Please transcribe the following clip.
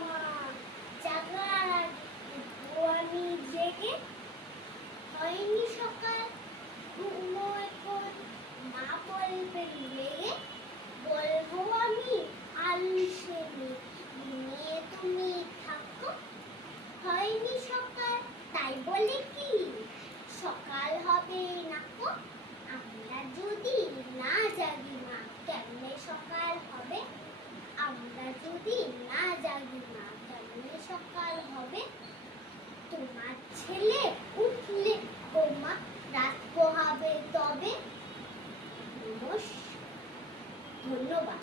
মা জাগার উঠবো আমি জেগে, হয়নি সকাল ঘুমো এখন মা বলবেন রেগে, বলবো আমি আলসে মেয়ে ঘুমিয়ে তুমি থাকো, হয়নি সকাল তাই বলে কি সকাল হবে না গো, আমরা যদি না জাগি মা কেমনে সকাল হবে, আমরা যদি না জাগি মা কেমনে সকাল হবে, তোমার ছেলে উঠলে গোমা রাত পোহাবে তবে। ধন্যবাদ।